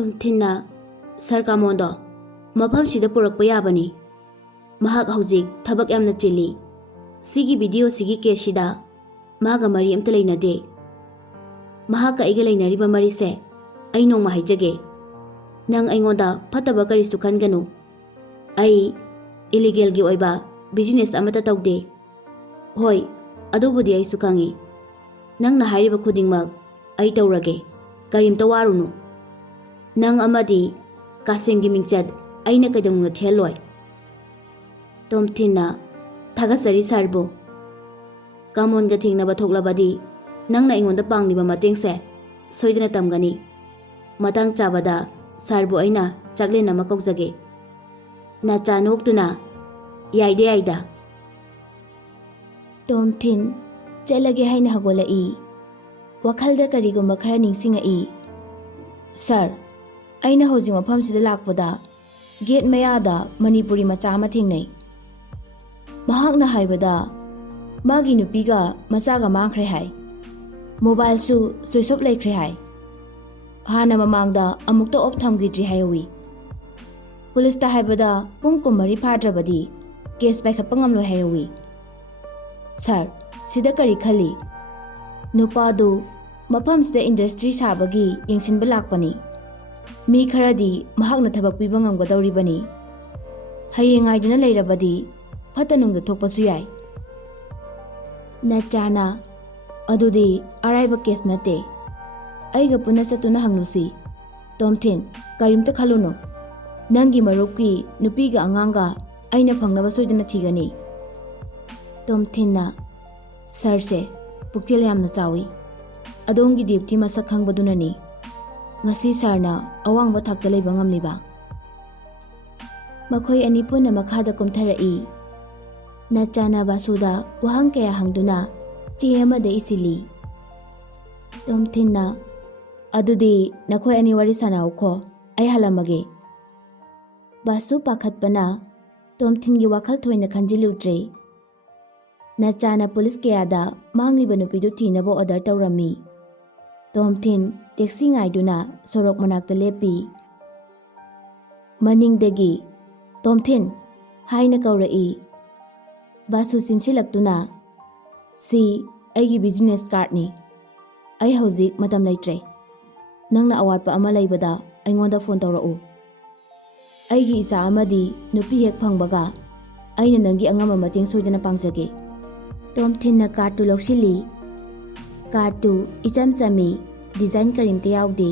ꯇꯣꯝꯊꯤꯟꯅ sir ꯀꯥꯃꯣꯟꯗꯣ ꯃꯐꯝꯁꯤꯗ ꯄꯨꯔꯛꯄ ꯌꯥꯕꯅꯤ. ꯃꯍꯥꯛ ꯍꯧꯖꯤꯛ ꯊꯕꯛ ꯌꯥꯝꯅ ꯆꯤꯜꯂꯤ. ꯁꯤꯒꯤ ꯚꯤꯗꯤꯑꯣꯁꯤꯒꯤ ꯀꯦꯁꯁꯤꯗ ꯃꯥꯒ ꯃꯔꯤ ꯑꯝꯇ ꯂꯩꯅꯗꯦ. ꯃꯍꯥꯛꯀ ꯑꯩꯒ ꯂꯩꯅꯔꯤꯕ ꯃꯔꯤꯁꯦ ꯑꯩ ꯅꯣꯡꯃ ꯍꯥꯏꯖꯒꯦ. ꯅꯪ ꯑꯩꯉꯣꯟꯗ ꯐꯠꯇꯕ ꯀꯔꯤꯁꯨ ꯈꯟꯒꯅꯨ. ꯑꯩ ꯏꯂꯤꯒꯦꯜꯒꯤ ꯑꯣꯏꯕ ꯕꯤꯖꯤꯅꯦꯁ ꯑꯃꯠꯇ ꯇꯧꯗꯦ. ꯍꯣꯏ, ꯑꯗꯨꯕꯨꯗꯤ ꯑꯩꯁꯨ ꯈꯪꯉꯤ. ꯅꯪꯅ ꯍꯥꯏꯔꯤꯕ ꯈꯨꯗꯤꯡꯃꯛ ꯑꯩ ꯇꯧꯔꯒꯦ. ꯀꯔꯤꯝꯇ ꯋꯥꯔꯨꯅꯨ. ꯅꯪ ꯑꯃꯗꯤ ꯀꯥꯁꯤꯝꯒꯤ ꯃꯤꯡꯆꯠ ꯑꯩꯅ ꯀꯩꯗꯧꯅꯨꯡꯗ ꯊꯤꯍꯜꯂꯣꯏ. ꯇꯣꯝꯊꯤꯟꯅ ꯊꯥꯒꯠꯆꯔꯤ ꯁꯥꯔꯕꯨ. ꯀꯥꯃꯣꯟꯒ ꯊꯦꯡꯅꯕ ꯊꯣꯛꯂꯕꯗꯤ ꯅꯪꯅ ꯑꯩꯉꯣꯟꯗ ꯄꯥꯡꯂꯤꯕ ꯃꯇꯦꯡꯁꯦ ꯁꯣꯏꯗꯅ ꯇꯝꯒꯅꯤ. ꯃꯇꯥꯡ ꯆꯥꯕꯗ ꯁꯥꯔꯕꯨ ꯑꯩꯅ ꯆꯥꯛꯂꯦꯟ ꯑꯃ ꯀꯧꯖꯒꯦ. ꯅꯆꯥ ꯅꯣꯛꯇꯨꯅ ꯌꯥꯏꯗ ꯌꯥꯏꯗ. ꯇꯣꯝꯊꯤꯟ ꯆꯠꯂꯒꯦ ꯍꯥꯏꯅ ꯍꯧꯒꯠꯂꯛꯏ. ꯋꯥꯈꯜꯗ ꯀꯔꯤꯒꯨꯝꯕ ꯈꯔ ꯅꯤꯡꯁꯤꯡꯉꯛꯏ. ꯁꯥꯔ, ꯑꯩꯅ ꯍꯧꯖꯤꯛ ꯃꯐꯝꯁꯤꯗ ꯂꯥꯛꯄꯗ ꯒꯦꯠ ꯃꯌꯥꯗ ꯃꯅꯤꯄꯨꯔꯤ ꯃꯆꯥ ꯑꯃ ꯊꯦꯡꯅꯩ. ꯃꯍꯥꯛꯅ ꯍꯥꯏꯕꯗ ꯃꯥꯒꯤ ꯅꯨꯄꯤꯒ ꯃꯆꯥꯒ ꯃꯥꯡꯈ꯭ꯔꯦ ꯍꯥꯏ. ꯃꯣꯕꯥꯏꯜꯁꯨ ꯁ꯭ꯋꯤꯆ ꯑꯣꯐ ꯂꯩꯈ꯭ꯔꯦ ꯍꯥꯏ. ꯍꯥꯟꯅ ꯃꯃꯥꯡꯗ ꯑꯃꯨꯛꯇ ꯑꯣꯐ ꯊꯝꯈꯤꯗ꯭ꯔꯤ ꯍꯥꯏꯍꯧꯋꯤ. ꯄꯨꯂꯤꯁꯇ ꯍꯥꯏꯕꯗ ꯄꯨꯡ 20 ꯐꯥꯗ꯭ꯔꯕꯗꯤ ꯀꯦꯁ ꯄꯥꯏꯈꯠꯄ ꯉꯝꯂꯣꯏ ꯍꯥꯏꯍꯧꯋꯤ. ꯁꯥꯔ, ꯁꯤꯗ ꯀꯔꯤ ꯈꯜꯂꯤ? ꯅꯨꯄꯥꯗꯨ ꯃꯐꯝꯁꯤꯗ ꯏꯟꯗꯁꯇ꯭ꯔꯤ ꯁꯥꯕꯒꯤ ꯌꯦꯡꯁꯤꯟꯕ ꯂꯥꯛꯄꯅꯤ. ꯃꯤ ꯈꯔꯗꯤ ꯃꯍꯥꯛꯅ ꯊꯕꯛ ꯄꯤꯕ ꯉꯝꯒꯗꯧꯔꯤꯕꯅꯤ. ꯍꯌꯦꯡ ꯉꯥꯏꯗꯨꯅ ꯂꯩꯔꯕꯗꯤ ꯐꯠꯇ ꯅꯨꯡꯗ ꯊꯣꯛꯄꯁꯨ ꯌꯥꯏ. ꯅꯆꯥꯅ ꯑꯗꯨꯗꯤ ꯑꯔꯥꯏꯕ ꯀꯦꯁ ꯅꯠꯇꯦ. ꯑꯩꯒ ꯄꯨꯟꯅ ꯆꯠꯇꯨꯅ ꯍꯪꯂꯨꯁꯤ. ꯇꯣꯝꯊꯤꯟ, ꯀꯔꯤꯝꯇ ꯈꯜꯂꯨꯅꯨ. ꯅꯪꯒꯤ ꯃꯔꯨꯞꯀꯤ ꯅꯨꯄꯤꯒ ꯑꯉꯥꯡꯒ ꯑꯩꯅ ꯐꯪꯅꯕ ꯁꯣꯏꯗꯅ ꯊꯤꯒꯅꯤ. ꯇꯣꯝꯊꯤꯟꯅ ꯁꯥꯔꯁꯦ ꯄꯨꯛꯆꯦꯜ ꯌꯥꯝꯅ ꯆꯥꯎꯏ. ꯑꯗꯣꯝꯒꯤ ꯗ꯭ꯌꯨꯇꯤ ꯃꯁꯛ ꯈꯪꯕꯗꯨꯅꯅꯤ ꯉꯁꯤ ꯁꯥꯔꯅ ꯑꯋꯥꯡꯕ ꯊꯥꯛꯇ ꯂꯩꯕ ꯉꯝꯂꯤꯕ. ꯃꯈꯣꯏ ꯑꯅꯤ ꯄꯨꯟꯅ ꯃꯈꯥꯗ ꯀꯨꯝꯊꯔꯛꯏ. ꯅꯆꯥꯅ ꯕꯥꯁꯨꯗ ꯋꯥꯍꯪ ꯀꯌꯥ ꯍꯪꯗꯨꯅ ꯆꯦ ꯑꯃꯗ ꯏꯁꯤꯜꯂꯤ. ꯇꯣꯝꯊꯤꯟꯅ ꯑꯗꯨꯗꯤ ꯅꯈꯣꯏ ꯑꯅꯤ ꯋꯥꯔꯤ ꯁꯥꯟꯅꯍꯧꯈꯣ, ꯑꯩ ꯍꯜꯂꯝꯃꯒꯦ. ꯕꯥꯁꯨ ꯄꯥꯈꯠꯄꯅ ꯇꯣꯝꯊꯤꯟꯒꯤ ꯋꯥꯈꯜ ꯊꯣꯏꯅ ꯈꯟꯖꯤꯜꯂꯨꯗ꯭ꯔꯦ. ꯅꯆꯥꯅ ꯄꯨꯂꯤꯁ ꯀꯌꯥꯗ ꯃꯥꯡꯂꯤꯕ ꯅꯨꯄꯤꯗꯨ ꯊꯤꯅꯕ ꯑꯣꯔꯗꯔ ꯇꯧꯔꯝꯃꯤ. ꯇꯣꯝꯊꯤꯟ ꯇꯦꯛꯁꯤ ꯉꯥꯏꯗꯨꯅ ꯁꯣꯔꯣꯛ ꯃꯅꯥꯛꯇ ꯂꯦꯞꯄꯤ. ꯃꯅꯤꯡꯗꯒꯤ ꯇꯣꯝꯊꯤꯟ ꯍꯥꯏꯅ ꯀꯧꯔꯛꯏ. ꯕꯥꯁꯨ ꯆꯤꯟꯁꯤꯜꯂꯛꯇꯨꯅ ꯁꯤ ꯑꯩꯒꯤ ꯕꯤꯖꯤꯅꯦꯁ ꯀꯥꯔꯗꯅꯤ. ꯑꯩ ꯍꯧꯖꯤꯛ ꯃꯇꯝ ꯂꯩꯇ꯭ꯔꯦ. ꯅꯪꯅ ꯑꯋꯥꯠꯄ ꯑꯃ ꯂꯩꯕꯗ ꯑꯩꯉꯣꯟꯗ ꯐꯣꯟ ꯇꯧꯔꯛꯎ. ꯑꯩꯒꯤ ꯏꯆꯥ ꯑꯃꯗꯤ ꯅꯨꯄꯤ ꯍꯦꯛ ꯐꯪꯕꯒ ꯑꯩꯅ ꯅꯪꯒꯤ ꯑꯉꯝꯕ ꯃꯇꯦꯡ ꯁꯣꯏꯗꯅ ꯄꯥꯡꯖꯒꯦ. ꯇꯣꯝꯊꯤꯟꯅ ꯀꯥꯔꯗꯇꯨ ꯂꯧꯁꯤꯜꯂꯤ. ꯀꯥꯔꯗꯇꯨ ꯏꯆꯝ ꯆꯝꯃꯤ, ꯗꯤꯖꯥꯏꯟ ꯀꯔꯤꯝꯇ ꯌꯥꯎꯗꯦ.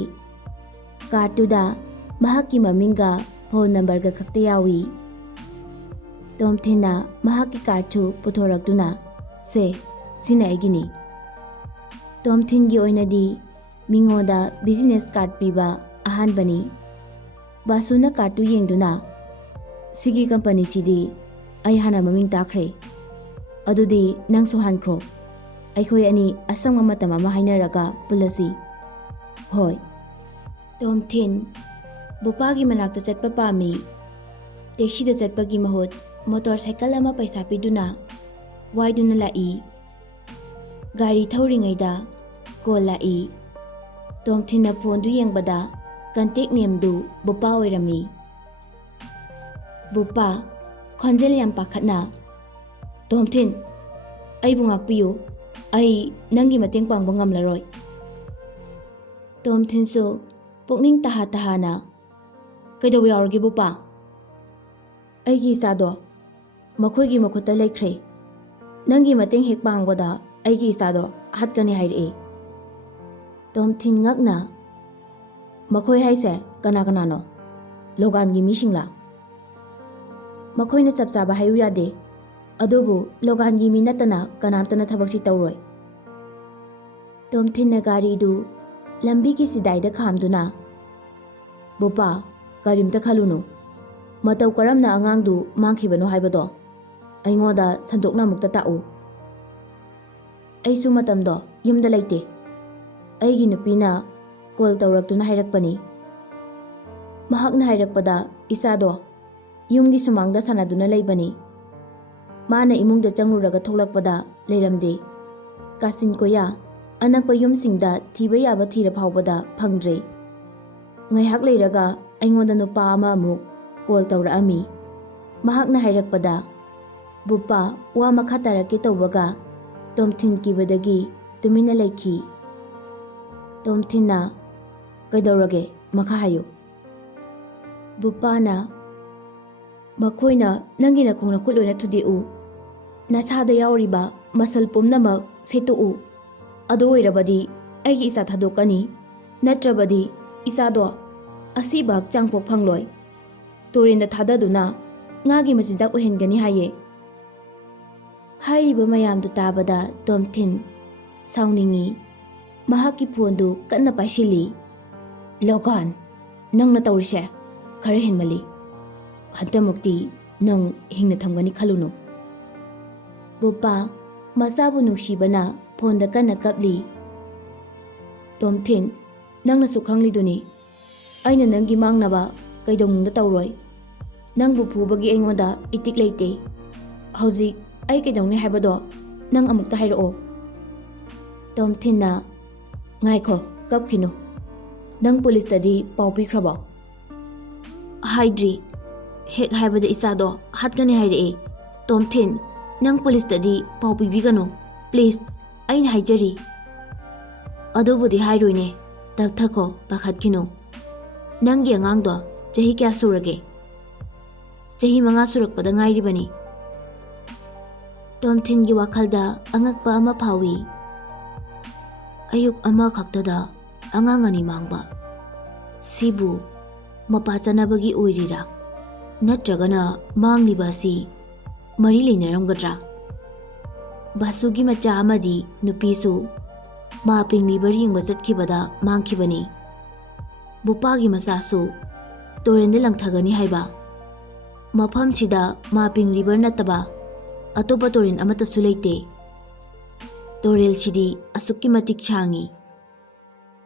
ꯀꯥꯔꯗꯇꯨꯗ ꯃꯍꯥꯛꯀꯤ ꯃꯃꯤꯡꯒ ꯐꯣꯟ ꯅꯝꯕꯔꯒ ꯈꯛꯇ ꯌꯥꯎꯏ. ꯇꯣꯝꯊꯤꯟꯅ ꯃꯍꯥꯛꯀꯤ ꯀꯥꯔꯗꯁꯨ ꯄꯨꯊꯣꯔꯛꯇꯨꯅ ꯁꯦ, ꯁꯤꯅ ꯑꯩꯒꯤꯅꯤ. ꯇꯣꯝꯊꯤꯟꯒꯤ ꯑꯣꯏꯅꯗꯤ ꯃꯤꯉꯣꯟꯗ ꯕꯤꯖꯤꯅꯦꯁ ꯀꯥꯔꯗ ꯄꯤꯕ ꯑꯍꯥꯟꯕꯅꯤ. ꯕꯥꯁꯨꯅ ꯀꯥꯔꯗꯇꯨ ꯌꯦꯡꯗꯨꯅ ꯁꯤꯒꯤ ꯀꯝꯄꯅꯤꯁꯤꯗꯤ ꯑꯩ ꯍꯥꯟꯅ ꯃꯃꯤꯡ ꯇꯥꯈ꯭ꯔꯦ. ꯑꯗꯨꯗꯤ ꯅꯪꯁꯨ ꯍꯥꯟꯈ꯭ꯔꯣ. ꯑꯩꯈꯣꯏ ꯑꯅꯤ ꯑꯁꯪꯕ ꯃꯇꯝ ꯑꯃ ꯍꯥꯏꯅꯔꯒ ꯄꯨꯜꯂꯁꯤ. ꯍꯣꯏ. ꯇꯣꯝꯊꯤꯟ ꯕꯨꯄꯥꯒꯤ ꯃꯅꯥꯛꯇ ꯆꯠꯄ ꯄꯥꯝꯃꯤ. ꯇꯦꯛꯁꯤꯗ ꯆꯠꯄꯒꯤ ꯃꯍꯨꯠ ꯃꯣꯇꯣꯔ ꯁꯥꯏꯀꯜ ꯑꯃ ꯄꯩꯁꯥ ꯄꯤꯗꯨꯅ ꯋꯥꯏꯗꯨꯅ ꯂꯥꯛꯏ. ꯒꯥꯔꯤ ꯊꯧꯔꯤꯉꯩꯗ ꯀꯣꯜ ꯂꯥꯛꯏ. ꯇꯣꯝꯊꯤꯟꯅ ꯐꯣꯟꯗꯨ ꯌꯦꯡꯕꯗ ꯀꯟꯇꯦꯛ ꯅꯦꯝꯗꯨ ꯕꯨꯄꯥ ꯑꯣꯏꯔꯝꯃꯤ. ꯕꯨꯄꯥ ꯈꯣꯟꯖꯦꯜ ꯌꯥꯝ ꯄꯥꯈꯠꯅ ꯇꯣꯝꯊꯤꯟ, ꯑꯩꯕꯨ ꯉꯥꯛꯄꯤꯌꯨ. ꯑꯩ ꯅꯪꯒꯤ ꯃꯇꯦꯡ ꯄꯥꯡꯕ ꯉꯝꯂꯔꯣꯏ. ꯇꯣꯝꯊꯤꯟꯁꯨ ꯄꯨꯛꯅꯤꯡ ꯇꯍꯥ ꯇꯍꯥꯅ ꯀꯩꯗꯧꯕ ꯌꯥꯎꯔꯒꯦ ꯕꯨꯄꯥ? ꯑꯩꯒꯤ ꯏꯆꯥꯗꯣ ꯃꯈꯣꯏꯒꯤ ꯃꯈꯨꯠꯇ ꯂꯩꯈ꯭ꯔꯦ. ꯅꯪꯒꯤ ꯃꯇꯦꯡ ꯍꯦꯛ ꯄꯥꯡꯕꯗ ꯑꯩꯒꯤ ꯏꯆꯥꯗꯣ ꯍꯥꯠꯀꯅꯤ ꯍꯥꯏꯔꯛꯑꯦ. ꯇꯣꯝꯊꯤꯟ ꯉꯛꯅ ꯃꯈꯣꯏ ꯍꯥꯏꯁꯦ ꯀꯅꯥ ꯀꯅꯥꯅꯣ? ꯂꯣꯒꯥꯟꯒꯤ ꯃꯤꯁꯤꯡꯂꯥ? ꯃꯈꯣꯏꯅ ꯆꯞ ꯆꯥꯕ ꯍꯥꯏꯌꯨ ꯌꯥꯗꯦ. ꯑꯗꯨꯕꯨ ꯂꯣꯒꯥꯟꯒꯤ ꯃꯤ ꯅꯠꯇꯅ ꯀꯅꯥꯝꯇꯅ ꯊꯕꯛꯁꯤ ꯇꯧꯔꯣꯏ. ꯇꯣꯝꯊꯤꯟꯅ ꯒꯥꯔꯤꯗꯨ ꯂꯝꯕꯤꯒꯤ ꯆꯤꯗꯥꯏꯗ ꯈꯥꯝꯗꯨꯅ ꯕꯨꯄꯥ, ꯀꯔꯤꯝꯇ ꯈꯜꯂꯨꯅꯨ. ꯃꯇꯧ ꯀꯔꯝꯅ ꯑꯉꯥꯡꯗꯨ ꯃꯥꯡꯈꯤꯕꯅꯣ ꯍꯥꯏꯕꯗꯣ ꯑꯩꯉꯣꯟꯗ ꯁꯟꯗꯣꯛꯅ ꯑꯃꯨꯛꯇ ꯇꯥꯛꯎ. ꯑꯩꯁꯨ ꯃꯇꯝꯗꯣ ꯌꯨꯝꯗ ꯂꯩꯇꯦ. ꯑꯩꯒꯤ ꯅꯨꯄꯤꯅ ꯀꯣꯜ ꯇꯧꯔꯛꯇꯨꯅ ꯍꯥꯏꯔꯛꯄꯅꯤ. ꯃꯍꯥꯛꯅ ꯍꯥꯏꯔꯛꯄꯗ ꯏꯆꯥꯗꯣ ꯌꯨꯝꯒꯤ ꯁꯨꯃꯥꯡꯗ ꯁꯥꯟꯅꯗꯨꯅ ꯂꯩꯕꯅꯤ. ꯃꯥꯅ ꯏꯃꯨꯡꯗ ꯆꯪꯂꯨꯔꯒ ꯊꯣꯛꯂꯛꯄꯗ ꯂꯩꯔꯝꯗꯦ. ꯀꯥꯆꯤꯟ ꯀꯣꯌꯥ ꯑꯅꯛꯄ ꯌꯨꯝꯁꯤꯡꯗ ꯊꯤꯕ ꯌꯥꯕ ꯊꯤꯔ ꯐꯥꯎꯕꯗ ꯐꯪꯗ꯭ꯔꯦ. Ngaihak leiraga aingondda nupa ama amuk call tawra'ami. Mahakna hairakpada Bupa wa makha tarake tawbaga Tomthin kibadagi tumina leikhi. Tomthinna kaidawrage makha hayo. Bupana Makhoina nangi nakhongna khutloina thudiu. Nasada yauriba masal pumnamak setu'u. Adu oirabadi aigi isa thadokani. Natrabadi isado asiba changpok phangloi. Turinda thadaduna ngagi machinjak ohengani haye. Hairiba mayamdu tabada Tomthin sauningi. Mahaki phondu kanna paisili. Logan nangna tawrishe khare henmali. Hantamukti nang hingna thamgani khalunu. Bupa masabu nuksibana phonda kanna kapli. Tomthin nangna sukhangliduni. Aina nangi mangnaba kaidongda tawroi. Nangbu phubagi aingoda itik leite. Hauzik ai kaidongni haibado nang amukta hairao. Tomthinna ngaikho kapkhinu. Nang police tadi pau pikhraba. Haidri hek haibada isado hatgani haire. Tomthin nang police tadi pau pibigano. Please aina haijari. Adobudi hairoine tapthako pakhatkinu. Nangi angangdo chahi kya surage. Chahi 5 surakpada ngairibani. Tomthin gi wakhalda angakpa ama phawi. Ayuk ama khaktada angangani mangba. Sibu mapa chanabagi oirira. Natragana mangliba si mari leinaramgadra. Basugi macha amadi nupisu ma pingliba ringba chatkibada mangkhibani. Bupagi masasu torende langthagani haiba. Mafamsida ma pingliba nataba atopa torin amata suleite. Torel chidi asukki matik changi.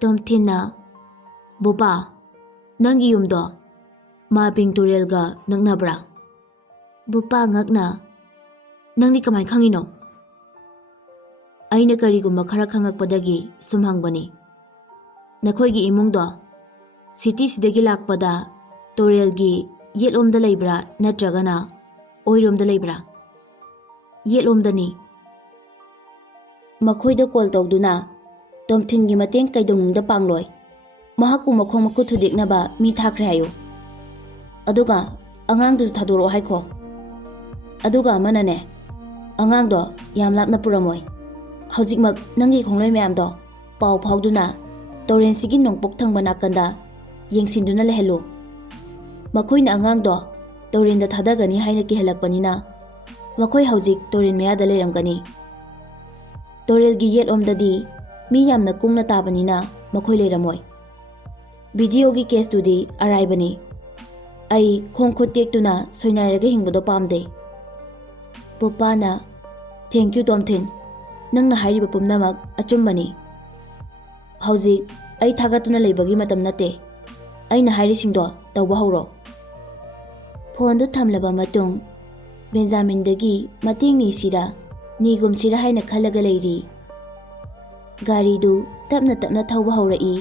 Tomthinna Bupa nangi yumdo ma ping torelga naknabra. Bupa ngakna nangni kamai khangino. Aina karigumba khara khangakpadagi sumhangbani. Nakhoigi imungdo city sidagi lakpada torelgi yelomda leibra natragana oiromda leibra. Yelomdani. Makhoida call tawduna Tomthingi mateng kaidongda pangloi. Mahakku makhong makhu thudiknaba mi thakre hayo. Aduga angangdu thadoro haikho. Aduga manane angangdo yam lapna puramoi. Haujikmak nangi khongloi mayamdo pau phauduna Toren sigi nongpok thangbana kanda yengsinduna lehelu. Makhoina angangdo Torinda thadagani haina kihelakpanina makhoi haujik Torin mayada leiramgani. Torelgi yelomdadi mi yamna kungna tabanina makhoi leiramoi. Video gi case tudi araibani. Ai khongkhut tektuna soinairaga hingbado pamde. Bupana thank you Tomthin. Nangna hairiba pumnamak achumbani. Hauzik ai thagatuna leibagi matam nate. Aina hairisingdo tawba horo. Phone thamlaba matung Benjamin dagi mating ni sira nigum sira haina khalaga leiri. Gari du tapna tapna thawba horai.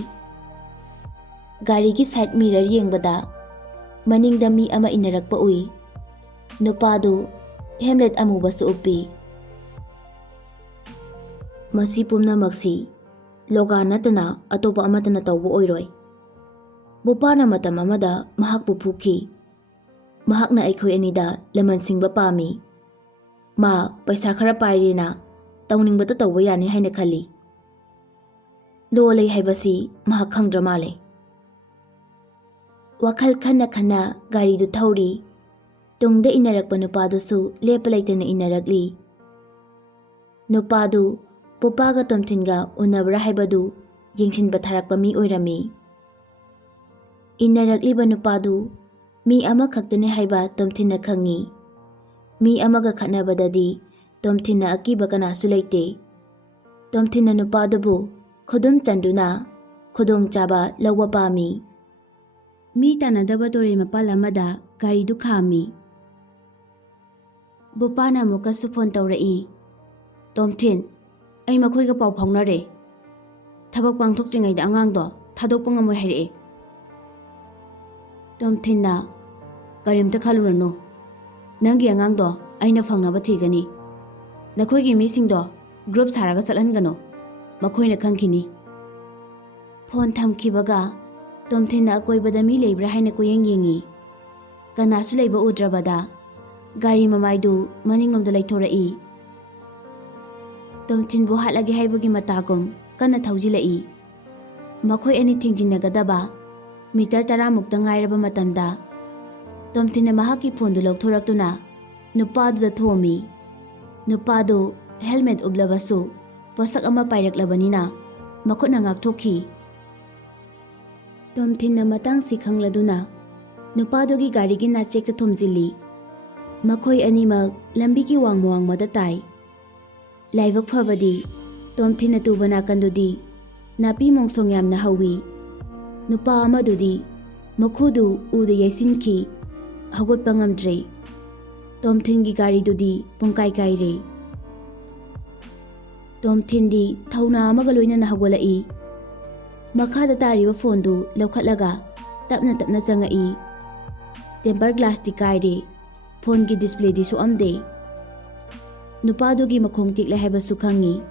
Gari gi side mirror yengbada maningda mi ama inarakpa ui. Nupadu helmet amuba su upi. Masi pumnamaksi Logan natana atopa amatana tawba oiroi. Bupana matam amada mahakpu phukhi. Mahakna aikhoi anida laman singba pami. Ma paisa khara pairina tawningbata tawba yani haina khali. Lo lei haibasi mahak khangdra male. Wakhal khanna khanna gari du thauri. Tungda inarakpa nupadu su lepa leitana inarakli. Nupadu Bupaga Tomthinga unabra haibadu yengsinba tharakpa mi oirami. Inarakliba nupadu mi ama khaktane haiba Tomthinna khangi. Mi amaga khanabadadi Tomthinna akiba kanasu leite. Tomthinna nupadabu khudum chanduna khudong chaba lawa pami. Mi tanadaba tore mapal amada gari du khami. Bupana mukasu phone tawrai. Tomthin ai makhoiga pau phaunare. Thabak pangthoktringaida angangdo thadokpa ngamoi haire. ꯇꯣꯝꯊꯤꯟꯅ ꯀꯔꯤꯝꯇ ꯈꯜꯂꯨꯔꯅꯨ, ꯅꯪꯒꯤ ꯑꯉꯥꯡꯗꯣ ꯑꯩꯅ ꯐꯪꯅꯕ ꯊꯤꯒꯅꯤ. ꯅꯈꯣꯏꯒꯤ ꯃꯤꯁꯤꯡꯗꯣ group ꯁꯥꯔꯒ ꯆꯠꯍꯟꯒꯅꯨ, ꯃꯈꯣꯏꯅ ꯈꯪꯈꯤꯅꯤ. Phone ꯊꯝꯈꯤꯕꯒ ꯇꯣꯝꯊꯤꯟꯅ ꯑꯀꯣꯏꯕꯗ ꯃꯤ ꯂꯩꯕ꯭ꯔꯥ ꯍꯥꯏꯅ ꯀꯣꯏꯌꯦꯡ ꯌꯦꯡꯉꯤ. ꯀꯅꯥꯁꯨ ꯂꯩꯕ ꯎꯗ꯭ꯔꯕꯗ ꯒꯥꯔꯤ ꯃꯃꯥꯏꯗꯨ ꯃꯅꯤꯡꯂꯣꯝꯗ ꯂꯩꯊꯣꯔꯛꯏ. ꯇꯣꯝꯊꯤꯟꯕꯨ ꯍꯥꯠꯂꯒꯦ ꯍꯥꯏꯕꯒꯤ ꯃꯇꯥꯒꯨꯝ ꯀꯟꯅ ꯊꯧꯖꯤꯜꯂꯛꯏ. ꯃꯈꯣꯏ ꯑꯅꯤ ꯊꯦꯡꯖꯤꯟꯅꯒꯗꯕ ꯃꯤꯇꯔ 10ꯃꯨꯛꯇ ꯉꯥꯏꯔꯕ ꯃꯇꯝꯗ ꯇꯣꯝꯊꯤꯟꯅ ꯃꯍꯥꯛꯀꯤ ꯐꯣꯟꯗꯨ ꯂꯧꯊꯣꯔꯛꯇꯨꯅ ꯅꯨꯄꯥꯗꯨꯗ ꯊꯣꯝꯃꯤ. ꯅꯨꯄꯥꯗꯨ ꯍꯦꯜꯃꯦꯠ ꯎꯞꯂꯕꯁꯨ ꯄꯣꯠꯁꯛ ꯑꯃ ꯄꯥꯏꯔꯛꯂꯕꯅꯤꯅ ꯃꯈꯨꯠꯅ ꯉꯥꯛꯊꯣꯛꯈꯤ. ꯇꯣꯝꯊꯤꯟꯅ ꯃꯇꯥꯡꯁꯤ ꯈꯪꯂꯗꯨꯅ ꯅꯨꯄꯥꯗꯨꯒꯤ ꯒꯥꯔꯤꯒꯤ ꯅꯥꯆꯦꯛꯇ ꯊꯣꯝꯖꯤꯜꯂꯤ. ꯃꯈꯣꯏ ꯑꯅꯤꯃꯛ ꯂꯝꯕꯤꯒꯤ ꯋꯥꯡꯃ-ꯋꯥꯡꯃꯗ ꯇꯥꯏ. ꯂꯥꯏꯕꯛ ꯐꯕꯗꯤ ꯇꯣꯝꯊꯤꯟꯅ ꯇꯨꯕ ꯅꯥꯀꯟꯗꯨꯗꯤ ꯅꯥꯄꯤ ꯃꯣꯡꯁꯣꯡ ꯌꯥꯝꯅ ꯍꯧꯋꯤ. ꯅꯨꯄꯥ ꯑꯃꯗꯨꯗꯤ ꯃꯈꯨꯗꯨ ꯎꯗ ꯌꯩꯁꯤꯟꯈꯤ, ꯍꯧꯒꯠꯄ ꯉꯝꯗ꯭ꯔꯦ. ꯇꯣꯝꯊꯤꯟꯒꯤ ꯒꯥꯔꯤꯗꯨꯗꯤ ꯄꯨꯡꯀꯥꯏ ꯀꯥꯏꯔꯦ. ꯇꯣꯝꯊꯤꯟꯗꯤ ꯊꯧꯅꯥ ꯑꯃꯒ ꯂꯣꯏꯅꯅ ꯍꯧꯒꯠꯂꯛꯏ. ꯃꯈꯥꯗ ꯇꯥꯔꯤꯕ ꯐꯣꯟꯗꯨ ꯂꯧꯈꯠꯂꯒ ꯇꯞꯅ ꯇꯞꯅ ꯆꯪꯉꯛꯏ. ꯇꯦꯝꯄꯔ ꯒ꯭ꯂꯥꯁꯇꯤ ꯀꯥꯏꯔꯦ, ꯐꯣꯟꯒꯤ ꯗꯤꯁꯄ꯭ꯂꯦꯗꯤ ꯁꯣꯛꯑꯝꯗꯦ. ꯅꯨꯄꯥꯗꯨꯒꯤ ꯃꯈꯣꯡ ꯇꯦꯛꯂꯦ ꯍꯥꯏꯕꯁꯨ ꯈꯪꯉꯤ.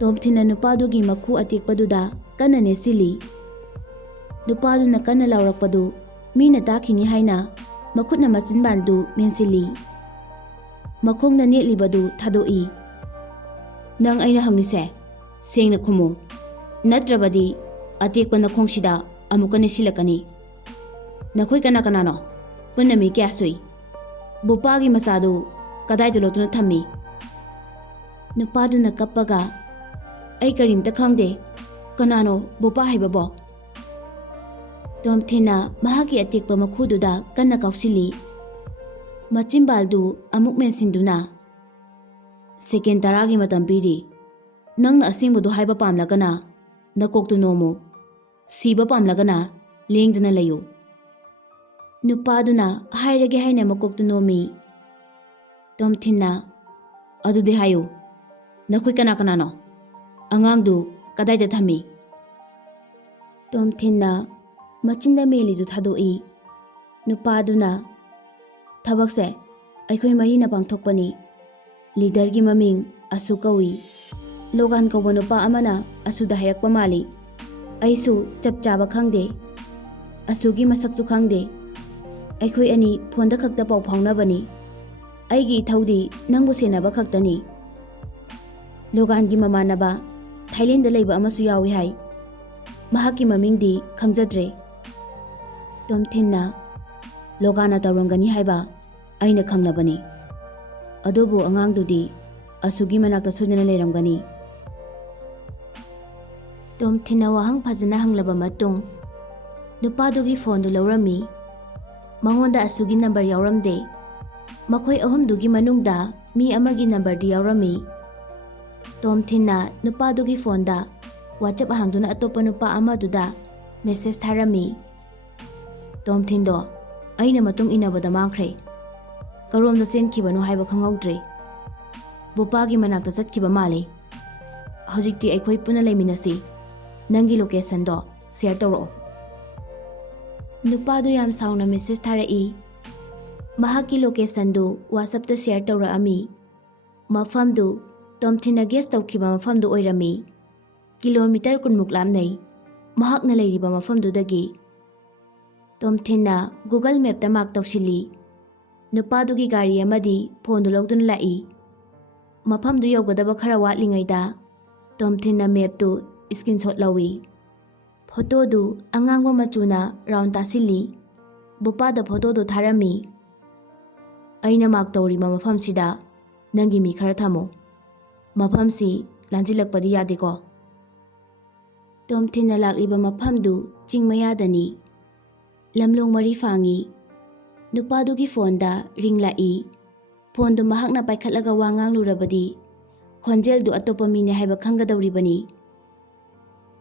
ꯇꯣꯝꯊꯤꯟꯅ ꯅꯨꯄꯥꯗꯨꯒꯤ ꯃꯈꯨ ꯑꯇꯦꯛꯄꯗꯨꯗ ꯀꯟꯅ ꯅꯦꯠꯁꯤꯜꯂꯤ. ꯅꯨꯄꯥꯗꯨꯅ ꯀꯟꯅ ꯂꯥꯎꯔꯛꯄꯗꯨ ꯃꯤꯅ ꯇꯥꯈꯤꯅꯤ ꯍꯥꯏꯅ ꯃꯈꯨꯠꯅ ꯃꯆꯤꯟꯕꯥꯜꯗꯨ ꯃꯦꯟꯁꯤꯜꯂꯤ. ꯃꯈꯣꯡꯗ ꯅꯦꯠꯂꯤꯕꯗꯨ ꯊꯥꯗꯣꯛꯏ. ꯅꯪ ꯑꯩꯅ ꯍꯪꯂꯤꯁꯦ ꯁꯦꯡꯅ ꯈꯨꯝꯃꯨ, ꯅꯠꯇ꯭ꯔꯕꯗꯤ ꯑꯇꯦꯛꯄ ꯅꯈꯣꯡꯁꯤꯗ ꯑꯃꯨꯛꯀ ꯅꯦꯠꯁꯤꯜꯂꯛꯀꯅꯤ. ꯅꯈꯣꯏ ꯀꯅꯥ ꯀꯅꯥꯅꯣ? ꯄꯨꯟꯅ ꯃꯤ ꯀꯌꯥ ꯁꯨꯏ? ꯕꯣꯄꯥꯒꯤ ꯃꯆꯥꯗꯨ ꯀꯗꯥꯏꯗ ꯂꯣꯠꯇꯨꯅ ꯊꯝꯃꯤ? ꯅꯨꯄꯥꯗꯨꯅ ꯀꯞꯄꯒ ꯑꯩ ꯀꯔꯤꯝꯇ ꯈꯪꯗꯦ, ꯀꯅꯥꯅꯣ ꯕꯣꯄꯥ ꯍꯥꯏꯕꯕꯣ? ꯇꯣꯝꯊꯤꯟꯅ ꯃꯍꯥꯛꯀꯤ ꯑꯇꯦꯛꯄ ꯃꯈꯨꯗꯨꯗ ꯀꯟꯅ ꯀꯥꯎꯁꯤꯜꯂꯤ. ꯃꯆꯤꯟꯕꯥꯜꯗꯨ ꯑꯃꯨꯛ ꯃꯦꯟꯁꯤꯟꯗꯨꯅ ꯁꯦꯀꯦꯟ 10ꯒꯤ ꯃꯇꯝ ꯄꯤꯔꯤ. ꯅꯪꯅ ꯑꯁꯦꯡꯕꯗꯨ ꯍꯥꯏꯕ ꯄꯥꯝꯂꯒꯅ ꯅꯀꯣꯛꯇꯨ ꯅꯣꯝꯃꯨ, ꯁꯤꯕ ꯄꯥꯝꯂꯒꯅ ꯂꯦꯡꯗꯅ ꯂꯩꯌꯨ. ꯅꯨꯄꯥꯗꯨꯅ ꯍꯥꯏꯔꯒꯦ ꯍꯥꯏꯅ ꯃꯀꯣꯛꯇꯨ ꯅꯣꯝꯃꯤ. ꯇꯣꯝꯊꯤꯟꯅ ꯑꯗꯨꯗꯤ ꯍꯥꯏꯌꯨ, ꯅꯈꯣꯏ ꯀꯅꯥ ꯀꯅꯥꯅꯣ? ꯑꯉꯥꯡꯗꯨ ꯀꯗꯥꯏꯗ ꯊꯝꯃꯤ? ꯇꯣꯝꯊꯤꯟꯅ ꯃꯆꯤꯟꯗ ꯃꯦꯜꯂꯤꯗꯨ ꯊꯥꯗꯣꯛꯏ. ꯅꯨꯄꯥꯗꯨꯅ ꯊꯕꯛꯁꯦ ꯑꯩꯈꯣꯏ ꯃꯔꯤꯅ ꯄꯥꯡꯊꯣꯛꯄꯅꯤ. ꯂꯤꯗꯔꯒꯤ ꯃꯃꯤꯡ ꯑꯁꯨ ꯀꯧꯏ. ꯂꯣꯒꯥꯟ ꯀꯧꯕ ꯅꯨꯄꯥ ꯑꯃꯅ ꯑꯁꯨꯗ ꯍꯥꯏꯔꯛꯄ ꯃꯥꯜꯂꯤ. ꯑꯩꯁꯨ ꯆꯞ ꯆꯥꯕ ꯈꯪꯗꯦ, ꯑꯁꯨꯒꯤ ꯃꯁꯛꯁꯨ ꯈꯪꯗꯦ. ꯑꯩꯈꯣই ꯑꯅꯤ ꯐꯣꯟꯗ ꯈꯛꯇ ꯄꯥꯎ ꯐꯥꯎꯅꯕꯅꯤ. ꯑꯩꯒꯤ ꯏꯊꯧꯗꯤ ꯅꯪꯕꯨ ꯁꯦꯟꯅꯕ ꯈꯛꯇꯅꯤ. ꯂꯣꯒꯥꯟꯒꯤ ꯃꯃꯥꯟꯅꯕ ꯊꯥꯏꯂꯦꯟꯗ ꯂꯩꯕ ꯑꯃꯁꯨ ꯌꯥꯎꯏ ꯍꯥꯏ. ꯃꯍꯥꯛꯀꯤ ꯃꯃꯤꯡꯗꯤ ꯈꯪꯖꯗ꯭ꯔꯦ. ꯇꯣꯝꯊꯤꯟꯅ ꯂꯣꯒꯥꯟꯅ ꯇꯧꯔꯝꯒꯅꯤ ꯍꯥꯏꯕ ꯑꯩꯅ ꯈꯪꯂꯕꯅꯤ. ꯑꯗꯨꯕꯨ ꯑꯉꯥꯡꯗꯨꯗꯤ ꯑꯁꯨꯒꯤ ꯃꯅꯥꯛꯇ ꯁꯣꯏꯗꯅ ꯂꯩꯔꯝꯒꯅꯤ. ꯇꯣꯝꯊꯤꯟꯅ ꯋꯥꯍꯪ ꯐꯖꯅ ꯍꯪꯂꯕ ꯃꯇꯨꯡ ꯅꯨꯄꯥꯗꯨꯒꯤ ꯐꯣꯟꯗꯨ ꯂꯧꯔꯝꯃꯤ. ꯃꯉꯣꯟꯗ ꯑꯁꯨꯒꯤ ꯅꯝꯕꯔ ꯌꯥꯎꯔꯝꯗꯦ. ꯃꯈꯣꯏ ꯑꯍꯨꯝꯗꯨꯒꯤ ꯃꯅꯨꯡꯗ ꯃꯤ ꯑꯃꯒꯤ ꯅꯝꯕꯔꯗꯤ ꯌꯥꯎꯔꯝꯃꯤ. ꯇꯣꯝꯊꯤꯟꯅ ꯅꯨꯄꯥꯗꯨꯒꯤ ꯐꯣꯟꯗ ꯋꯥꯆꯞ ꯍꯥꯡꯗꯨꯅ ꯑꯇꯣꯞꯄ ꯅꯨꯄꯥ ꯑꯃꯗꯨꯗ ꯃꯦꯁꯦꯖ ꯊꯥꯔꯝꯃꯤ. ꯇꯣꯝꯊꯤꯟꯗꯣ ꯑꯩꯅ ꯃꯇꯨꯡ ꯏꯟꯅꯕꯗ ꯃꯥꯡꯈ꯭ꯔꯦ. ꯀꯔꯣꯝꯗ ꯆꯦꯟꯈꯤꯕꯅꯣ ꯍꯥꯏꯕ ꯈꯪꯍꯧꯗ꯭ꯔꯦ. ꯕꯣꯄꯥꯒꯤ ꯃꯅꯥꯛꯇ ꯆꯠꯈꯤꯕ ꯃꯥꯜꯂꯤ. ꯍꯧꯖꯤꯛꯇꯤ ꯑꯩꯈꯣꯏ ꯄꯨꯟꯅ ꯂꯩꯃꯤꯟꯅꯁꯤ. ꯅꯪꯒꯤ ꯂꯣꯀꯦꯁꯟꯗꯣ ꯁꯦꯌꯔ ꯇꯧꯔꯛꯑꯣ. ꯅꯨꯄꯥꯗꯨ ꯌꯥꯝ ꯁꯥꯎꯅ ꯃꯦꯁꯦꯖ ꯊꯥꯔꯛꯏ. ꯃꯍꯥꯛꯀꯤ ꯂꯣꯀꯦꯁꯟꯗꯨ ꯋꯥꯆꯞꯇ ꯁꯦꯌꯔ ꯇꯧꯔꯛꯑꯝꯃꯤ. ꯃꯐꯝꯗꯨ ꯇꯣꯝꯊꯤꯟꯅ ꯒꯦꯁ ꯇꯧꯈꯤꯕ ꯃꯐꯝꯗꯨ ꯑꯣꯏꯔꯝꯃꯤ. ꯀꯤꯂꯣꯃꯤꯇꯔ 10ꯃꯨꯛ ꯂꯥꯞꯅꯩ ꯃꯍꯥꯛꯅ ꯂꯩꯔꯤꯕ ꯃꯐꯝꯗꯨꯗꯒꯤ. ꯇꯣꯝꯊꯤꯟꯅ ꯒꯨꯒꯜ ꯃꯦꯞꯇ ꯃꯥꯔꯛ ꯇꯧꯁꯤꯜꯂꯤ. ꯅꯨꯄꯥꯗꯨꯒꯤ ꯒꯥꯔꯤ ꯑꯃꯗꯤ ꯐꯣꯟꯗꯨ ꯂꯧꯗꯨꯅ ꯂꯥꯛꯏ. ꯃꯐꯝꯗꯨ ꯌꯧꯒꯗꯕ ꯈꯔ ꯋꯥꯠꯂꯤꯉꯩꯗ ꯇꯣꯝꯊꯤꯟꯅ ꯃꯦꯞꯇꯨ ꯏꯁꯀ꯭ꯔꯤꯟꯁꯣꯠ ꯂꯧꯏ. ꯐꯣꯇꯣꯗꯨ ꯑꯉꯥꯡꯕ ꯃꯆꯨꯅ ꯔꯥꯎꯟ ꯇꯥꯁꯤꯜꯂꯤ. ꯕꯣꯄꯥꯗ ꯐꯣꯇꯣꯗꯨ ꯊꯥꯔꯝꯃꯤ. ꯑꯩꯅ ꯃꯥꯔꯛ ꯇꯧꯔꯤꯕ ꯃꯐꯝꯁꯤꯗ ꯅꯪꯒꯤ ꯃꯤ ꯈꯔ ꯊꯝꯃꯨ. ꯃꯐꯝꯁꯤ ꯂꯥꯟꯖꯤꯜꯂꯛꯄꯗꯤ ꯌꯥꯗꯦꯀꯣ. ꯇꯣꯝꯊꯤꯟꯅ ꯂꯥꯛꯂꯤꯕ ꯃꯐꯝꯗꯨ ꯆꯤꯡ ꯃꯌꯥꯗꯅꯤ. ꯂꯝꯂꯣꯡ ꯃꯔꯤ ꯐꯥꯡꯉꯤ. ꯅꯨꯄꯥꯗꯨꯒꯤ ꯐꯣꯟꯗ ꯔꯤꯡ ꯂꯥꯛꯏ. ꯐꯣꯟꯗꯨ ꯃꯍꯥꯛꯅ ꯄꯥꯏꯈꯠꯂꯒ ꯋꯥ ꯉꯥꯡꯂꯨꯔꯕꯗꯤ ꯈꯣꯟꯖꯦꯜꯗꯨ ꯑꯇꯣꯞꯄ ꯃꯤꯅꯦ ꯍꯥꯏꯕ ꯈꯪꯒꯗꯧꯔꯤꯕꯅꯤ.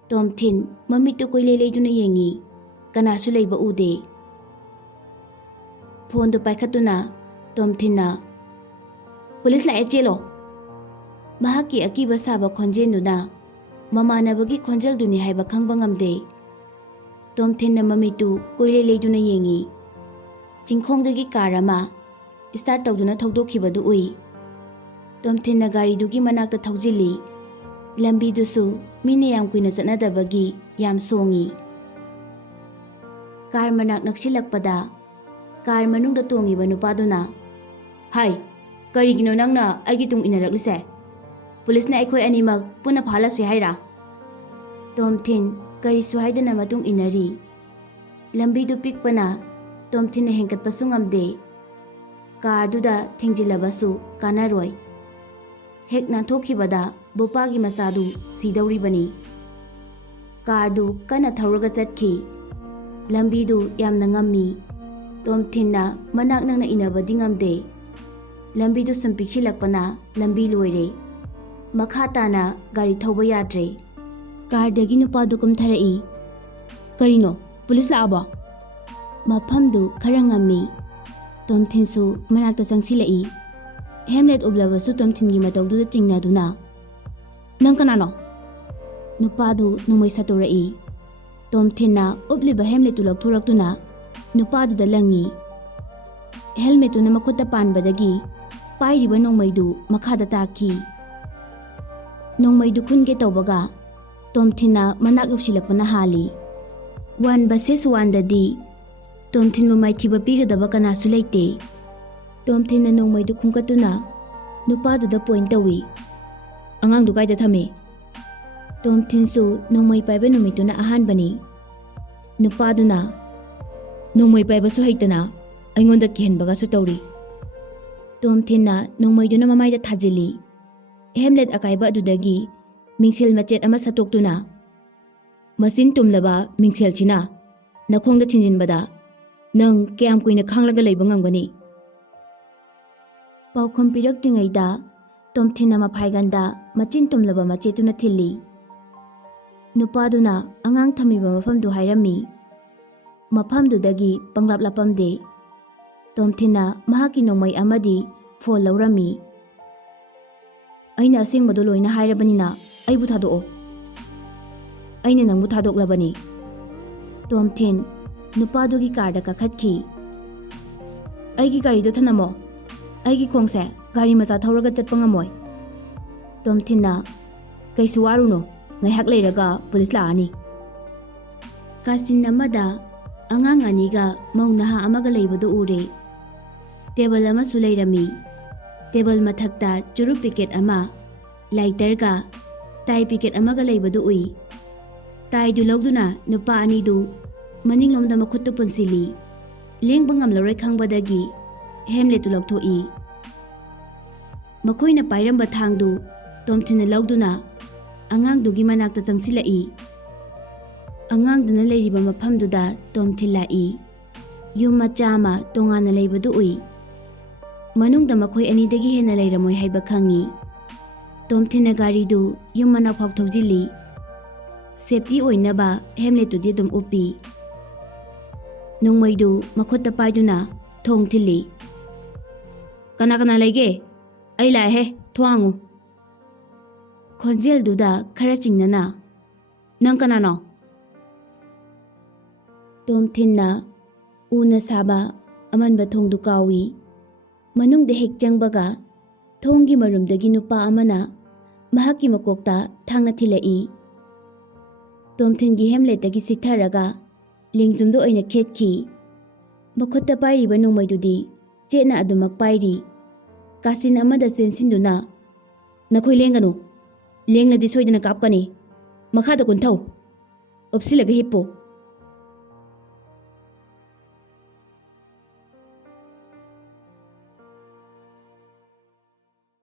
ꯇꯣꯝꯊꯤꯟ ꯃꯃꯤꯠꯇꯨ ꯀꯣꯏꯂꯩ ꯂꯩꯗꯨꯅ ꯌꯦꯡꯉꯤ. ꯀꯅꯥꯁꯨ ꯂꯩꯕ ꯎꯗꯦ. ꯐꯣꯟꯗꯨ ꯄꯥꯏꯈꯠꯇꯨꯅ ꯇꯣꯝꯊꯤꯟꯅ ꯄꯨꯂꯤꯁ ꯂꯥꯛꯑꯦ ꯆꯦꯜꯂꯣ. ꯃꯍꯥꯛꯀꯤ ꯑꯀꯤꯕ ꯁꯥꯕ ꯈꯣꯟꯖꯦꯜꯗꯨꯅ ꯃꯃꯥꯟꯅꯕꯒꯤ ꯈꯣꯟꯖꯦꯜꯗꯨꯅꯤ ꯍꯥꯏꯕ ꯈꯪꯕ ꯉꯝꯗꯦ. ꯇꯣꯝꯊꯤꯟꯅ ꯃꯃꯤꯠꯇꯨ ꯀꯣꯏꯂꯩ ꯂꯩꯗꯨꯅ ꯌꯦꯡꯉꯤ꯫ ꯆꯤꯡꯈꯣꯡꯗꯒꯤ ꯀꯥꯔ ꯑꯃ ꯁ꯭ꯇꯥꯔꯠ ꯇꯧꯗꯨꯅ ꯊꯧꯗꯣꯛꯈꯤꯕꯗꯨ ꯎꯏ꯫ ꯇꯣꯝꯊꯤꯟꯅ ꯒꯥꯔꯤꯗꯨꯒꯤ ꯃꯅꯥꯛꯇ ꯊꯧꯖꯤꯜꯂꯤ꯫ ꯂꯝꯕꯤꯗꯨꯁꯨ ꯃꯤꯅ ꯌꯥꯝ ꯀꯨꯏꯅ ꯆꯠꯅꯗꯕꯒꯤ ꯌꯥꯝ ꯁꯣꯡꯉꯤ꯫ ꯀꯥꯔ ꯃꯅꯥꯛ ꯅꯛꯁꯤꯜꯂꯛꯄꯗ ꯀꯥꯔ ꯃꯅꯨꯡꯗ ꯇꯣꯡꯉꯤꯕ ꯅꯨꯄꯥꯗꯨꯅ, "ꯍꯥꯏ, ꯀꯔꯤꯒꯤꯅꯣ ꯅꯪꯅ ꯑꯩꯒꯤ ꯇꯨꯡ ꯏꯟꯅꯔꯛꯂꯤꯁꯦ? ꯄꯨꯂꯤꯁꯅ ꯑꯩꯈꯣꯏ ꯑꯅꯤꯃꯛ ꯄꯨꯟꯅ ꯐꯥꯍꯜꯂꯁꯤ ꯍꯥꯏꯔꯥ?" ꯇꯣꯝꯊꯤꯟ ꯀꯔꯤꯁꯨ ꯍꯥꯏꯗꯅ ꯃꯇꯨꯡ ꯏꯟꯅꯔꯤ꯫ ꯂꯝꯕꯤꯗꯨ ꯄꯤꯛꯄꯅ ꯇꯣꯝꯊꯤꯟꯅ ꯍꯦꯟꯒꯠꯄꯁꯨ ꯉꯝꯗꯦ꯫ ꯀꯥꯔꯗꯨꯗ ꯊꯦꯡꯖꯤꯜꯂꯕꯁꯨ ꯀꯥꯟꯅꯔꯣꯏ꯫ ꯍꯦꯛ ꯅꯥꯟꯊꯣꯛꯈꯤꯕꯗ ꯕꯣꯄꯥꯒꯤ ꯃꯆꯥꯗꯨ ꯁꯤꯗꯧꯔꯤꯕꯅꯤ꯫ ꯀꯥꯔꯗꯨ ꯀꯟꯅ ꯊꯧꯔꯒ ꯆꯠꯈꯤ꯫ ꯂꯝꯕꯤꯗꯨ ꯌꯥꯝꯅ ꯉꯝꯃꯤ꯫ ꯇꯣꯝꯊꯤꯟꯅ ꯃꯅꯥꯛ ꯅꯛꯅ ꯏꯟꯅꯕꯗꯤ ꯉꯝꯗꯦ꯫ ꯂꯝꯕꯤꯗꯨ ꯁꯨꯝ ꯄꯤꯛꯁꯤꯜꯂꯛꯄꯅ ꯂꯝꯕꯤ ꯂꯣꯏꯔꯦ꯫ ꯃꯈꯥ ꯇꯥꯅ ꯒꯥꯔꯤ ꯊꯧꯕ ꯌꯥꯗ꯭ꯔꯦ꯫ ꯀꯥꯔꯗꯒꯤ ꯅꯨꯄꯥꯗꯨ ꯀꯨꯝꯊꯔꯛꯏ꯫ "ꯀꯔꯤꯅꯣ, ꯄꯨꯂꯤꯁ ꯂꯥꯛꯑꯕꯣ?" ꯃꯐꯝꯗꯨ ꯈꯔ ꯉꯝꯃꯤ꯫ ꯇꯣꯝꯊꯤꯟꯁꯨ ꯃꯅꯥꯛꯇ ꯆꯪꯁꯤꯜꯂꯛꯏ꯫ ꯍꯦꯝꯂꯦꯠ ꯎꯞꯂꯕꯁꯨ ꯇꯣꯝꯊꯤꯟꯒꯤ ꯃꯇꯧꯗꯨꯗ ꯆꯤꯡꯅꯗꯨꯅ, "ꯅꯪ ꯀꯅꯥꯅꯣ?" ꯅꯨꯄꯥꯗꯨ ꯅꯣꯡꯃꯩ ꯁꯠꯇꯣꯔꯛꯏ꯫ ꯇꯣꯝꯊꯤꯟꯅ ꯎꯞꯂꯤꯕ ꯍꯦꯝꯂꯦꯠꯇꯨ ꯂꯧꯊꯣꯔꯛꯇꯨꯅ ꯅꯨꯄꯥꯗꯨꯗ ꯂꯪꯉꯤ꯫ ꯍꯦꯜꯃꯦꯠꯇꯨꯅ ꯃꯈꯨꯠꯇ ꯄꯥꯟꯕꯗꯒꯤ ꯄꯥꯏꯔꯤꯕ ꯅꯣꯡꯃꯩꯗꯨ ꯃꯈꯥꯗ ꯇꯥꯈꯤ꯫ ꯅꯣꯡꯃꯩꯗꯨ ꯈꯨꯟꯒꯦ ꯇꯧꯕꯒ ꯇꯣꯝꯊꯤꯟꯅ ꯃꯅꯥꯛ ꯌꯧꯁꯤꯜꯂꯛꯄꯅ ꯍꯥꯜꯂꯤ꯫ 1vs1ꯗꯗꯤ ꯇꯣꯝꯊꯤꯟꯕꯨ ꯃꯥꯏꯊꯤꯕ ꯄꯤꯒꯗꯕ ꯀꯅꯥꯁꯨ ꯂꯩꯇꯦ꯫ ꯇꯣꯝꯊꯤꯟꯅ ꯅꯣꯡꯃꯩꯗꯨ ꯈꯨꯟꯀꯠꯇꯨꯅ ꯅꯨꯄꯥꯗꯨꯗ ꯄꯣꯏꯟꯠ ꯇꯧꯏ꯫ "ꯑꯉꯥꯡꯗꯨ ꯀꯥꯏꯗ ꯊꯝꯃꯤ?" ꯇꯣꯝꯊꯤꯟꯁꯨ ꯅꯣꯡꯃꯩ ꯄꯥꯏꯕ ꯅꯨꯃꯤꯠꯇꯨꯅ ꯑꯍꯥꯟꯕꯅꯤ꯫ ꯅꯨꯄꯥꯗꯨꯅ, "ꯅꯣꯡꯃꯩ ꯄꯥꯏꯕꯁꯨ ꯍꯩꯇꯅ ꯑꯩꯉꯣꯟꯗ ꯀꯤꯍꯟꯕꯒꯁꯨ ꯇꯧꯔꯤ." ꯇꯣꯝꯊꯤꯟꯅ ꯅꯣꯡꯃꯩꯗꯨꯅ ꯃꯃꯥꯏꯗ ꯊꯥꯖꯤꯜꯂꯤ꯫ ꯍꯦꯝꯂꯦꯠ ꯑꯀꯥꯏꯕ ꯑꯗꯨꯗꯒꯤ ꯃꯤꯡꯁꯦꯜ ꯃꯆꯦꯠ ꯑꯃ ꯁꯠꯇꯣꯛꯇꯨꯅ, "ꯃꯆꯤꯟ ꯇꯨꯝꯂꯕ ꯃꯤꯡꯁꯦꯜꯁꯤꯅ ꯅꯈꯣꯡꯗ ꯊꯤꯟꯖꯤꯟꯕꯗ ꯅꯪ ꯀꯌꯥꯝ ꯀꯨꯏꯅ ꯈꯥꯡꯂꯒ ꯂꯩꯕ ꯉꯝꯒꯅꯤ?" ꯄꯥꯎꯈꯨꯝ ꯄꯤꯔꯛꯇ꯭ꯔꯤꯉꯩꯗ ꯇꯣꯝꯊꯤꯟꯅ ꯃꯐꯥꯏꯒꯟꯗ ꯃꯆꯤꯟ ꯇꯨꯝꯂꯕ ꯃꯆꯦꯠꯇꯨꯅ ꯊꯤꯜꯂꯤ꯫ ꯅꯨꯄꯥꯗꯨꯅ ꯑꯉꯥꯡ ꯊꯝꯃꯤꯕ ꯃꯐꯝꯗꯨ ꯍꯥꯏꯔꯝꯃꯤ꯫ ꯃꯐꯝꯗꯨꯗꯒꯤ ꯄꯪꯂꯥꯞ ꯂꯥꯞꯄꯝꯗꯦ꯫ ꯇꯣꯝꯊꯤꯟꯅ ꯃꯍꯥꯛꯀꯤ ꯅꯣꯡꯃꯩ ꯑꯃꯗꯤ ꯐꯣꯜ ꯂꯧꯔꯝꯃꯤ꯫ "ꯑꯩꯅ ꯑꯁꯦꯡꯕꯗꯣ ꯂꯣꯏꯅ ꯍꯥꯏꯔꯕꯅꯤꯅ ꯑꯩꯕꯨ ꯊꯥꯗꯣꯛꯑꯣ." "ꯑꯩꯅ ꯅꯪꯕꯨ ꯊꯥꯗꯣꯛꯂꯕꯅꯤ." ꯇꯣꯝꯊꯤꯟ ꯅꯨꯄꯥꯗꯨꯒꯤ ꯀꯥꯔꯗ ꯀꯥꯈꯠꯈꯤ꯫ "ꯑꯩꯒꯤ ꯒꯥꯔꯤꯗꯣ ꯊꯅꯝꯃꯣ. ꯑꯩꯒꯤ ꯈꯣꯡꯁꯦ ꯒꯥꯔꯤ ꯃꯆꯥ ꯊꯧꯔꯒ ꯆꯠꯄ ꯉꯝꯃꯣꯏ." ꯇꯣꯝꯊꯤꯟꯅ, "ꯀꯩꯁꯨ ꯋꯥꯔꯨꯅꯣ, ꯉꯥꯏꯍꯥꯛ ꯂꯩꯔꯒ ꯄꯨꯂꯤꯁ ꯂꯥꯛꯑꯅꯤ." ꯀꯥꯆꯤꯟ ꯑꯃꯗ ꯑꯉꯥꯡ ꯑꯅꯤꯒ ꯃꯧ ꯅꯍꯥ ꯑꯃꯒ ꯂꯩꯕꯗꯨ ꯎꯔꯦ꯫ ꯇꯦꯕꯜ ꯑꯃꯁꯨ ꯂꯩꯔꯝꯃꯤ꯫ ꯇꯦꯕꯜ ꯃꯊꯛꯇ ꯆꯨꯔꯨꯞ ꯄꯤꯀꯦꯠ ꯑꯃ, ꯂꯥꯏꯇꯔꯒ ꯇꯥꯏ ꯄꯤꯀꯦꯠ ꯑꯃꯒ ꯂꯩꯕꯗꯨ ꯎꯏ꯫ ꯇꯥꯏꯗꯨ ꯂꯧꯗꯨꯅ ꯅꯨꯄꯥ ꯑꯅꯤꯗꯨ ꯃꯅꯤꯡꯂꯣꯝꯗ ꯃꯈꯨꯠꯇꯨ ꯄꯨꯟꯁꯤꯜꯂꯤ꯫ ꯂꯦꯡꯕ ꯉꯝꯂꯔꯣꯏ ꯈꯪꯕꯗꯒꯤ ꯍꯦꯝꯂꯦꯠꯇꯨ ꯂꯧꯊꯣꯛꯏ꯫ ꯃꯈꯣꯏꯅ ꯄꯥꯏꯔꯝꯕ ꯊꯥꯡꯗꯨ ꯇꯣꯝꯊꯤꯟꯅ ꯂꯧꯗꯨꯅ ꯑꯉꯥꯡꯗꯨꯒꯤ ꯃꯅꯥꯛꯇ ꯆꯪꯁꯤꯜꯂꯛꯏ꯫ ꯑꯉꯥꯡꯗꯨꯅ ꯂꯩꯔꯤꯕ ꯃꯐꯝꯗꯨꯗ ꯇꯣꯝꯊꯤꯟ ꯂꯥꯛꯏ꯫ ꯌꯨꯝ ꯃꯆꯥ ꯑꯃ ꯇꯣꯉꯥꯟꯅ ꯂꯩꯕꯗꯨ ꯎꯏ꯫ ꯃꯅꯨꯡꯗ ꯃꯈꯣꯏ ꯑꯅꯤꯗꯒꯤ ꯍꯦꯟꯅ ꯂꯩꯔꯝꯃꯣꯏ ꯍꯥꯏꯕ ꯈꯪꯉꯤ꯫ ꯇꯣꯝꯊꯤꯟꯅ ꯒꯥꯔꯤꯗꯨ ꯌꯨꯝ ꯃꯅꯥꯛ ꯐꯥꯎ ꯊꯧꯖꯤꯜꯂꯤ꯫ ꯁꯦꯞꯇꯤ ꯑꯣꯏꯅꯕ ꯍꯦꯝꯂꯦꯠꯇꯨꯗꯤ ꯑꯗꯨꯝ ꯎꯞꯄꯤ꯫ ꯅꯣꯡꯃꯩꯗꯨ ꯃꯈꯨꯠꯇ ꯄꯥꯏꯗꯨꯅ ꯊꯣꯡ ꯊꯤꯜꯂꯤ꯫ "ꯀꯅꯥ ꯀꯅꯥ ꯂꯩꯒꯦ? ꯑꯩ ꯂꯥꯛꯑꯦꯍꯦ, ꯊꯣꯡ ꯍꯥꯡꯉꯨ." ꯈꯣꯟꯖꯦꯜꯗꯨꯗ ꯈꯔ ꯆꯤꯡꯅꯅ, "ꯅꯪ ꯀꯅꯥꯅꯣ?" ꯇꯣꯝꯊꯤꯟꯅ ꯎꯅ ꯁꯥꯕ ꯑꯃꯟꯕ ꯊꯣꯡꯗꯨ ꯀꯥꯎꯏ꯫ ꯃꯅꯨꯡꯗ ꯍꯦꯛ ꯆꯪꯕꯒ ꯊꯣꯡꯒꯤ ꯃꯔꯨꯝꯗꯒꯤ ꯅꯨꯄꯥ ꯑꯃꯅ ꯃꯍꯥꯛꯀꯤ ꯃꯀꯣꯛꯇ ꯊꯥꯡꯅ ꯊꯤꯜꯂꯛꯏ꯫ ꯇꯣꯝꯊꯤꯟꯒꯤ ꯍꯦꯝꯂꯦꯠꯇꯒꯤ ꯆꯤꯛꯊꯔꯒ ꯂꯦꯡꯖꯨꯝꯗ ꯑꯣꯏꯅ ꯈꯦꯠꯈꯤ꯫ ꯃꯈꯨꯠꯇ ꯄꯥꯏꯔꯤꯕ ꯅꯣꯡꯃꯩꯗꯨꯗꯤ ꯆꯦꯠꯅ ꯑꯗꯨꯃꯛ ꯄꯥꯏꯔꯤ꯫ ꯀꯥꯆꯤꯟ ꯑꯃꯗ ꯆꯦꯟꯁꯤꯟꯗꯨꯅ, "ꯅꯈꯣꯏ ꯂꯦꯡꯒꯅꯨ. ꯂꯦꯡꯂꯗꯤ ꯁꯣꯏꯗꯅ ꯀꯥꯞꯀꯅꯤ. ꯃꯈꯥꯗ ꯀꯨꯟꯊꯧ. ꯎꯞꯁꯤꯜꯂꯒ ꯍꯤꯞꯄꯨ."